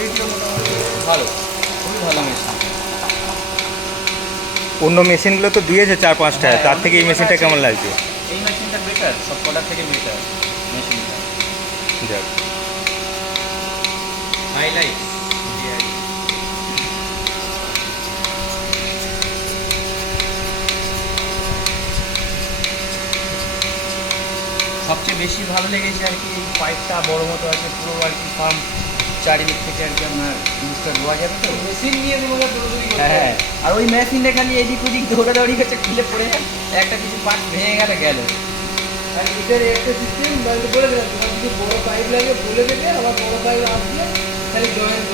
কোয়ালিটিও মোটামুটি ভালো, খুবই ভালো মেশিন। অন্য মেশিনগুলো তো দিয়েছে 4-5টা, তার থেকে এই মেশিনটা কেমন লাগছে? এই মেশিনটা বেটার, সব কটার থেকে বেটার মেশিনটা। যাক, হাইলাইট সবচেয়ে বেশি ভালো লেগেছে আর কি, এই পাইপটা বড় মতো আছে পুরো আর কি, ফার্ম চারিদিক থেকে আর কি আপনার জিনিসটা ধোয়া যাবে তো। মেশিন নিয়ে তোমাকে দৌড়দৌড়ি করতে হ্যাঁ হবে। হ্যাঁ, আর ওই মেশিনটা খালি এদিক ওদিক দৌড়াদৌড়ি করছে, খুলে পড়ে যায়, একটা কিছু পার্ট ভেঙে গেল গেল। আর এটার একটা সিস্টেম বলে দিলাম, তোমার যদি বড় পাইপ লাগে বলে দেবে, আবার বড় পাইপ আসলে খালি জয়েন্ট